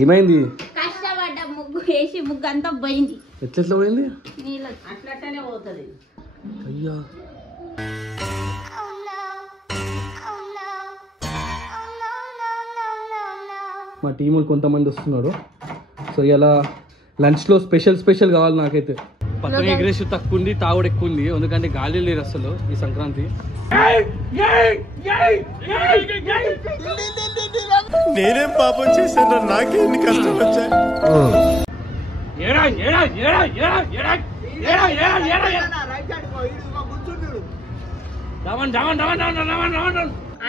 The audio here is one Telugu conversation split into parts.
ఏమైంది? కష్టపడ్డ ముగ్గు వేసి ముగ్గు అంతా పోయింది. ఎట్లా పోయింది? నీళ్ళు అట్లనే పోతుంది. అయ్యా మా టీములు కొంతమంది వస్తున్నారు. సో ఇలా లంచ్లో స్పెషల్ కావాలి నాకైతే. పక్కన ఎగ్రేసి తక్కువ ఉంది, తాగుడు ఎక్కువ ఉంది, ఎందుకంటే గాలి లేదు అసలు ఈ సంక్రాంతి. నేనేం పాపం చేశాను, నాకే ఎన్ని కష్టాలు వచ్చాయి.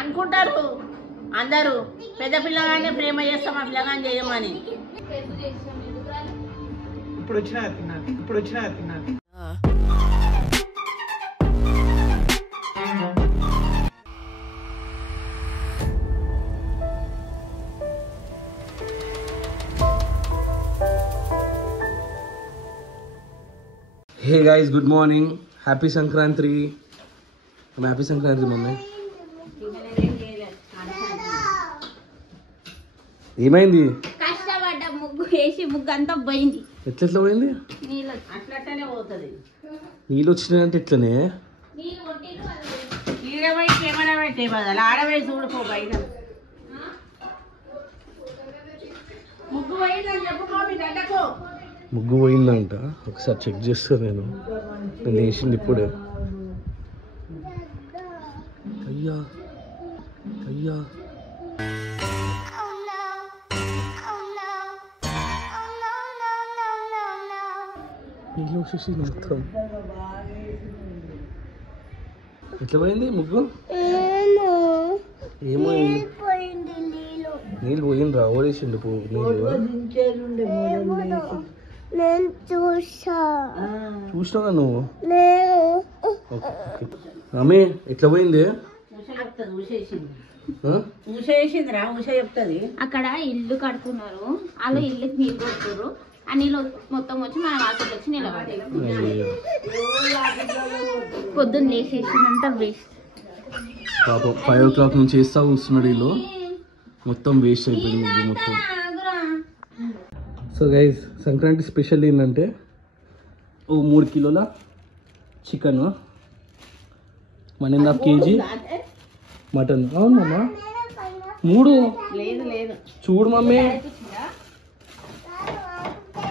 అనుకుంటారు అందరూ పెద్ద పిల్లగానే ప్రేమ చేస్తాం, ఆ పిల్లగాని చేయమని. ఇప్పుడు వచ్చినా తిన్నా. Hey guys, good morning, happy Sankranti. Happy Sankranti mummy. ఏమైంది? కష్టపడ్డ ముగ్గు వేసి ముగ్గు అంతా పోయింది. ఎట్లా పోయింది? నీళ్ళు అట్లనే పోతుంది. నీళ్ళు వచ్చినాయంటే ఎట్లనే? ఈడవై కెమెరా పెట్టే బదులు ఆడవై చూడుకో బయట. ముగ్గు పోయిందని చెప్పుకో మీ గడ్డకు. ముగ్గు పోయిందంట, ఒకసారి చెక్ చేస్తాను. నేను వేసింది ఇప్పుడే. అయ్యా నీళ్ళు వచ్చేసి మొత్తం. ఎట్లా పోయింది ముగ్గు? ఏమో నీళ్ళు పోయిండ్రా, ఓడేసిండు నీళ్ళు. చూసినావా నువ్వు? అమ్మే ఎట్లా పోయింది? ఊసేసిందిరా, ఊస చెప్తుంది. అక్కడ ఇల్లు కడుతున్నారు, వాళ్ళు ఇల్లుకి నీళ్ళు కొడుతున్నారు. ఆ నీళ్ళు మొత్తం వచ్చి మన వాటికి వచ్చి నిలబడి పొద్దున్న లేచేసిందంతా వేస్ట్. పాపం 5 o'clock నుంచి వేస్తా కూర్చున్నాడు వీళ్ళు, మొత్తం వేస్ట్ అయిపోయింది ముగ్గు మొత్తం. సో గైజ్, సంక్రాంతి స్పెషల్ ఏంటంటే 3 కిలోల చికెన్, 1.5 kg మటన్. అవును మమ్మా, 3 లేదు చూడు మమ్మీ,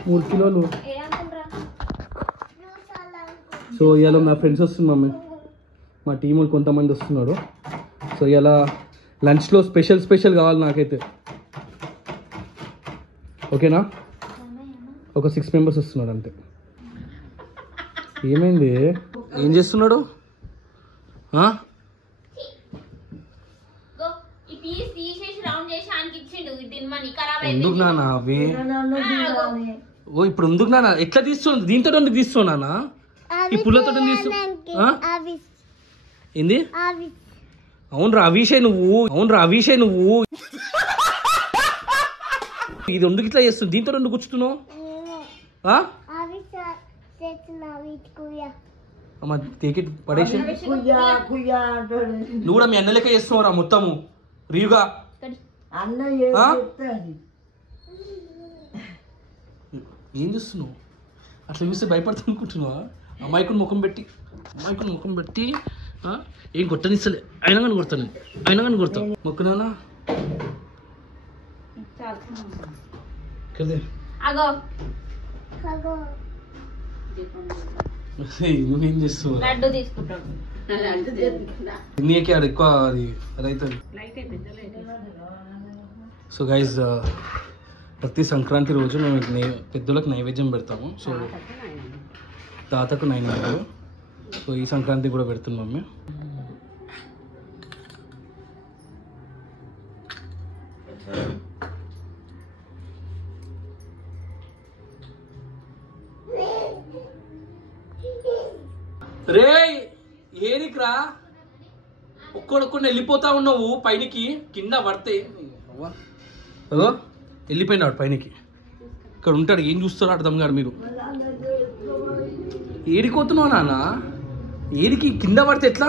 3 కిలోలు. సో ఇలా మా ఫ్రెండ్స్ వస్తుంది మమ్మీ, మా టీములు కొంతమంది వస్తున్నారు. సో ఇలా లంచ్లో స్పెషల్ కావాలి నాకైతే. ఓకేనా? ఒక 6 members వస్తున్నాడు అంతే. ఏమైంది? ఏం చేస్తున్నాడు? ఎందుకు నాన్న అవి? ఓ ఇప్పుడు ఎందుకు నాన్న? ఎట్లా తీస్తుంది? దీంతో ఎందుకు తీస్తావు నాన్న? ఈ పుల్లతో తీస్తు ఏంది? అవునరా అవిషే నువ్వు. ఇది ఎందుకు ఇట్లా చేస్తుంది? దీంతో ఎందుకు కూర్చుతున్నావు? అమ్మ తేకి పడేసి నువ్వు కూడా మీ అన్న లెక్క చేస్తున్నావురా మొత్తము రీగా. ఏం చేస్తున్నావు? అట్లా చూస్తే భయపడతా అనుకుంటున్నావా? అమ్మాయికుని ముఖం పెట్టి ఏం కొట్టనిస్తలే, అయినా కానీ కొడతాను. మొక్కునానా కదే నువ్వేం చేస్తావు? లడ్డు తీసుకుంటాడు. నీకే ఎక్కువ అది అవుతుంది. సో గైజ్, ప్రతి సంక్రాంతి రోజు మేము పెద్దలకు నైవేద్యం పెడతాము. సో తాతకు 9 నెలలు. సో ఈ సంక్రాంతి కూడా పెడుతున్నాం మేము. రే ఏదికిరా ఒక్కడొక్కడిని వెళ్ళిపోతా ఉన్నావు పైనకి, కింద పడితే వెళ్ళిపోయినాడు పైనకి. ఇక్కడ ఉంటాడు, ఏం చూస్తాడు అర్థం కాదు. మీరు ఏడిపోతున్నావు నాన్న? ఏడికి? కింద పడితే ఎట్లా?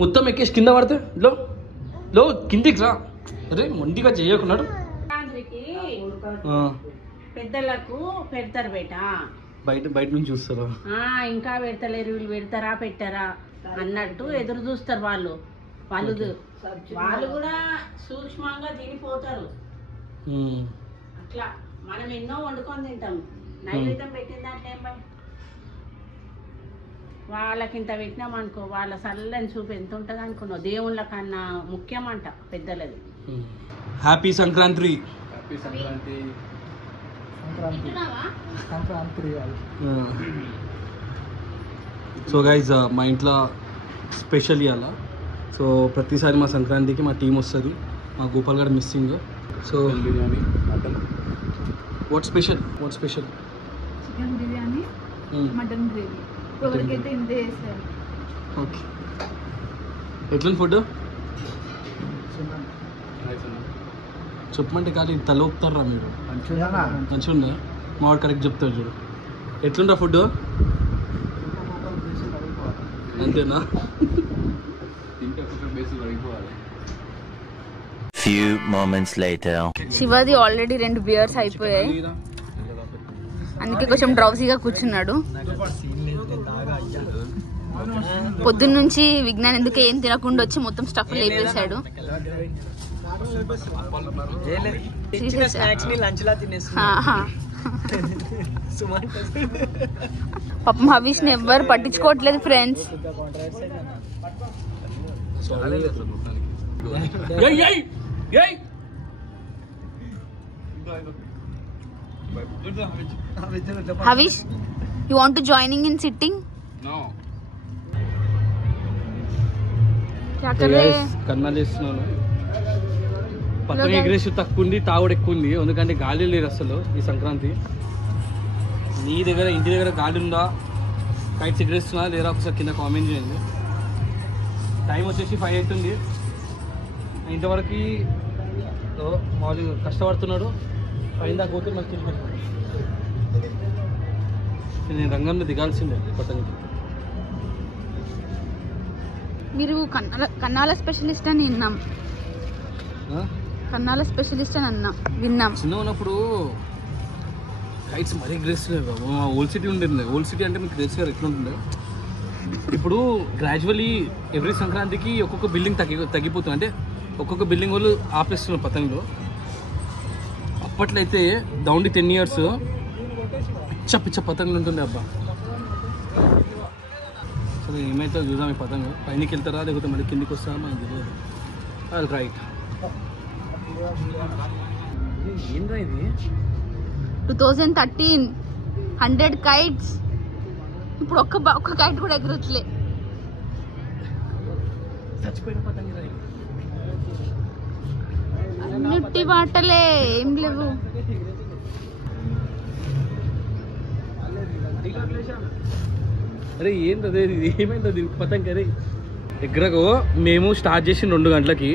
మొత్తం ఎక్కేసి కింద పడితే లో కిందికి రా. అరే మొండిగా చేయకున్నాడు. సంక్రాంతికి పెద్దలకు పెడతారు బేట. బయట బయట నుంచి చూస్తారా? ఇంకా పెడతలేరు వీళ్ళు, పెడతారా పెట్టారా అన్నట్టు ఎదురు చూస్తారు వాళ్ళు. వాళ్ళు కూడా సూక్ష్మంగా తినిపోతారు. అట్లా మనం ఎన్నో వండుకొని తింటాం. నైవేద్యం పెట్టిన దాంట్లో ఏం భయం. వాళ్ళకి ఇంత పెట్టినాం అనుకో, వాళ్ళ చల్లని చూపు ఎంత ఉంటుంది అనుకున్నావు. దేవుళ్ళ కన్నా ముఖ్యమంట పెద్దలది. హ్యాపీ సంక్రాంతి. సో గైజ్ మా ఇంట్లో స్పెషల్ ఇవాళ. సో ప్రతిసారి మా సంక్రాంతికి మా టీం వస్తుంది. మా గోపాల్ గారు missing. So biryani, mutton. What special? Chicken biryani, mutton gravy. ఎవరికైతే ఇంతే చేస్తారు. ఓకే. ఎట్లని ఫుడ్ చెప్పమంటే కానీ తల ఊపుతారా మీరు? మంచిగా ఉందా? మావాడు కరెక్ట్ చెప్తాడు చూడు. ఎట్లుంటా ఫుడ్? అంతేనా? Few moments later. శివాది ఆల్రెడీ 2 బియర్స్ అయిపోయాయి, అందుకే కొంచెం డ్రౌసీగా కూర్చున్నాడు. పొద్దున్న నుంచి విజ్ఞాన్ ఎందుకు ఏం తినకుండా వచ్చి మొత్తం స్టఫ్ లేపేశాడు. పాపం హవీష్ ని ఎవ్వరు పట్టించుకోవట్లేదు friends. Havish, you want to joining in sitting? కన్నాలు వేస్తున్నాను. పక్కన ఎగరేసి తక్కువ ఉంది, తాగుడు ఎక్కువ ఉంది. ఎందుకంటే గాలి లేరు అసలు ఈ సంక్రాంతి. నీ దగ్గర ఇంటి దగ్గర గాలి ఉందా? కైట్స్ ఎగరేస్తున్నా లేదా ఒకసారి కింద కామెంట్ చేయండి. టైం వచ్చేసి 5 అవుతుంది. ఇంతవరకు మామూలుగా కష్టపడుతున్నాడు. పైన దాకా పోతే మనకి నేను రంగంలో దిగాల్సిందే పతంగి. మీరు కన్నాల స్పెషలిస్ట్ అని విన్నాం. కన్నాల స్పెషలిస్ట్ అని విన్నాం. చిన్న ఉన్నప్పుడు కైట్స్ మరీ ఎగరేస్తున్నాయి బాబు. మా ఓల్డ్ సిటీ ఉండేది. ఓల్డ్ సిటీ అంటే మీకు తెలుసు కదా ఎట్లుంటుందో. ఇప్పుడు గ్రాడ్యువల్లీ ఎవ్రీ సంక్రాంతికి ఒక్కొక్క బిల్డింగ్ తగ్గిపోతుంది. అంటే ఒక్కొక్క బిల్డింగ్ వాళ్ళు ఆపేస్తున్నారు పతంగులు. అప్పట్లో అయితే డౌన్ 10 years పిచ్చ పతంగులు ఉంటుంది అబ్బా. సరే ఏమైతే చూద్దాం. ఈ పతంగు పైనకి వెళ్తారా లేకపోతే మళ్ళీ కిందికి వస్తారా మనకు తెలియదు. అది రైట్. ఏంద్రా ఇది? 2013 100 kites. ఇప్పుడు ఒక్క కైట్ కూడా ఎగరట్లే. చచ్చిపోయిన పతంగి అన్నిటి బాటలే ఏం లేవు. అరే ఏంది అదే ఏమైంది అది పతంగి? అరే ఎగ్గరకు మేము స్టార్ట్ చేసిన 2 గంటలకి,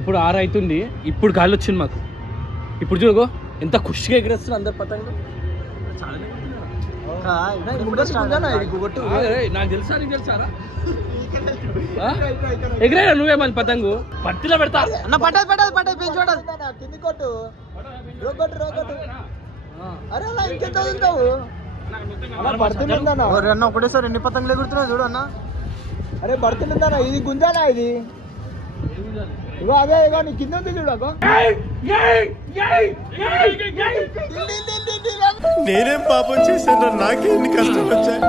ఇప్పుడు 6 అవుతుంది. ఇప్పుడు గాలి వచ్చింది మాకు. ఇప్పుడు చూడగో ఎంత ఖుషిగా ఎగరేస్తున్నారు అందరు పతంగులు. నాకు తెలుసా? నీకు తెలుసారా? ఎగరేరా నువ్వే మన పతంగు పట్టిలో పెడతా. ఒకటేసారి ఎన్ని పతంగులు ఎగురుతున్నావు చూడు అన్న. అరే పడుతుందా ఇది గుంజానా? ఇది ఇగో అదే ఇగో నీ కింద ఉంది చూడు. నేనేం పాపం చేశాను? నాకే ఎన్ని కష్టం వచ్చాయి.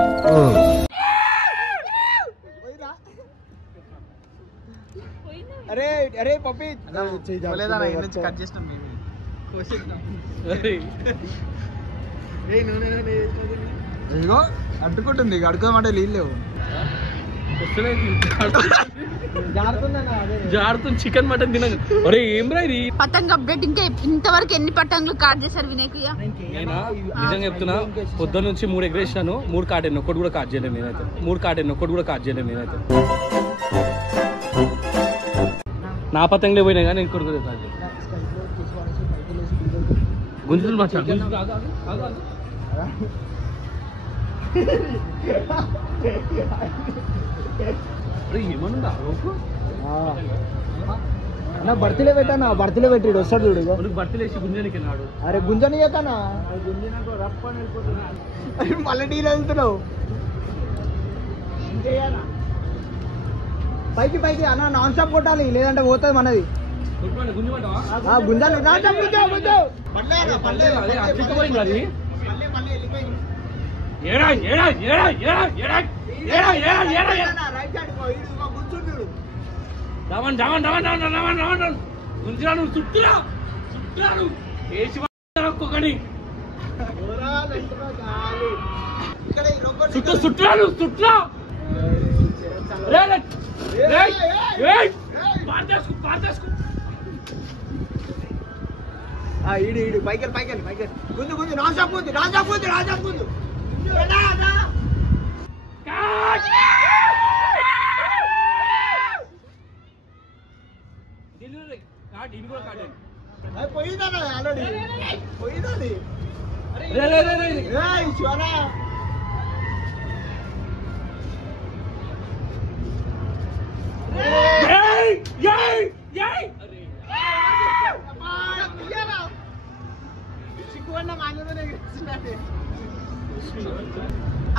అరే అరే పప్పి కట్ చేసినాం. ఇగో అంటుకుంటుంది. అడుకోమంటే నీళ్ళు లేవు. జారుతుంది చికెన్ మటన్ తిన. అరే ఏం రా ఇది? పతంగ్ అప్డేట్. ఇంకా ఇంతవరకు ఎన్ని పతంగులు కాట్ చేశారు వినాయకుయ్య? నేనా నిజంగా చెప్తున్నా, పొద్దున్న నుంచి 3 ఎగరేసినాను. 3 కాటేను, ఒక్కటి కూడా కాట్ చేయలేదు నేనైతే. 3 కాటేను, ఒక్కటి కూడా కాట్ చేయలేదు నేనైతే. నా పతంగులే పోయినా కానీ ఇంకోటి కూడా కాట్ చేయలేదు. గుంజులు మచ్చా ఏమనుందా? నా బర్త్డే పెట్టానా బర్త్డే పెట్టిడు వస్తాడు చూడు ఇగో. బర్త్డే వేసి గుంజనికి నాడు అరే గుంజనియకనా మళ్ళీ టీలు వెళ్తున్నావు పైకి పైకి అన్న నాన్ స్టాప్ కొట్టాలి లేదంటే పోతుంది మనది గుంజాలి నాన్ స్టాప్ ఒక్కొక్కడి చుట్టాను చుట్టా ఈడు ఈడు పైకి పైకి పైకి గుంజు గుంజు నాన్ స్టాప్ గుంజు నాన్ స్టాప్ గుంజు నాన్ స్టాప్ గుంజు పోయిందా ఆల్రెడీ పోయింది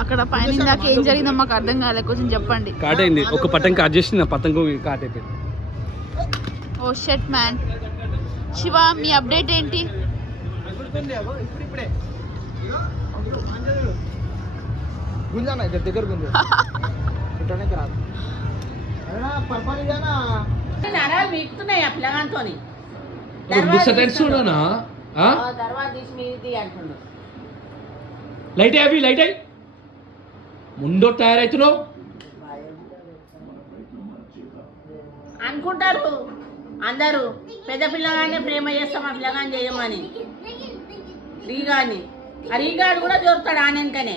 అక్కడ పైన ఇందాక ఏం జరిగిందో మాకు అర్థం కాలే, కొంచెం చెప్పండి. కాట్ అయింది, ఒక పతంగ కాట్ చేసింది, ఆ పతంగ కాట్ అయిపోయింది. ఓ షట్ మ్యాన్. శివ మీ అప్డేట్ ఏంటి? గుంజానా ఇక్కడ దగ్గర గుంజు రాదు నరాలు వీక్తున్నాయి ఆ పిల్లగాంతో తర్వాత తీసి మీది అంటున్నాడు. లైట్ అవి లైట్ అయ్యి ముందో తయారవుతున్నావు అనుకుంటారు అందరూ. పెద్ద పిల్లగానే ప్రేమ చేస్తాం ఆ పిల్లగాని చేయమని. రీగాని ఆ రీగాడు కూడా దొరుకుతాడు ఆనెనకనే.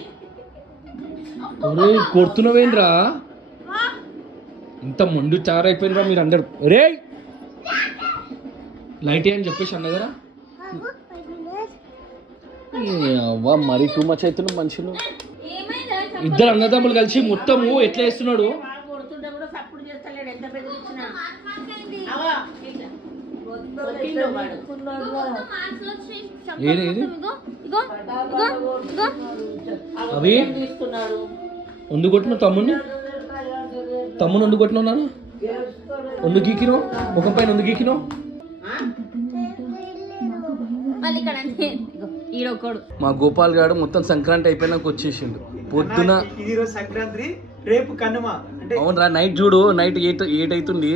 కొడుతున్నావేంద్రా, ఇంత మొండు తయారైపోయినరా మీరు అందరు. రే లైట్ అని చెప్పేసి అన్న కదా, అవ్వా మరీ టూ మచ్ అవుతున్నావు మనుషులు. ఇద్దరు అన్నదమ్ములు కలిసి మొత్తము ఎట్లా వేస్తున్నాడు. కొడుతుంటే కూడా సప్పుడు చేస్తలేడు ఎంత బెదిరించినా. అవి వందు కొట్టినావు తమ్ముడిని, తమ్ముని వందు కొట్టినావు నాన్న, వందు గీకినావు ముఖం పైన వందు గీకినావు. మా గోపాల్ గారు మొత్తం సంక్రాంతి అయిపోయినాక వచ్చేసిండు పొద్దున. ఈ రోజు సంక్రాంతి, రేపు కనుమ. అవునరా, నైట్ చూడు, నైట్ 8 అవుతుంది.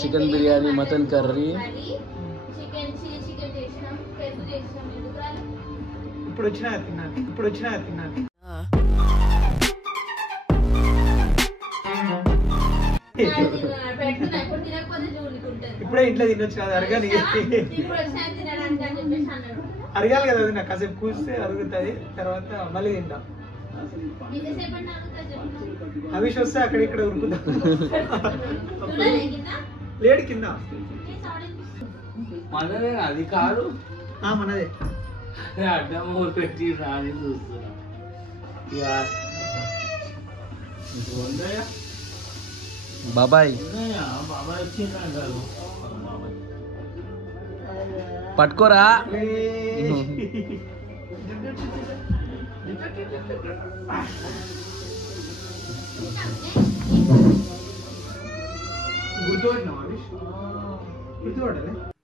Chicken biryani, mutton curry. ఇప్పుడు వచ్చినా తిన్నాను. ఇప్పుడే ఇంట్లో తినొచ్చు కదా, అరగాలి అరగాలి కదా. అది నాకు కాసేపు కూస్తే అరుగుతుంది, తర్వాత మళ్ళీ తింటా. అవిష్ వస్తే అక్కడ ఇక్కడ ఉరుకుతా. లేడు కింద, అది కాదు మనదే. పెట్టి రాని చూస్తున్నా బాబాయ్. పట్టుకోరా.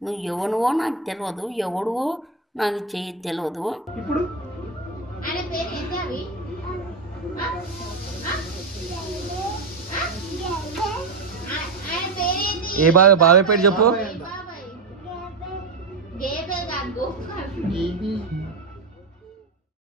నువ్వు ఎవనువో నాకు తెలియదు, ఎవడువో నాకు తెలియదు. ఇప్పుడు ఏ బాబాయ్ పేరు చెప్పు. గోపాల్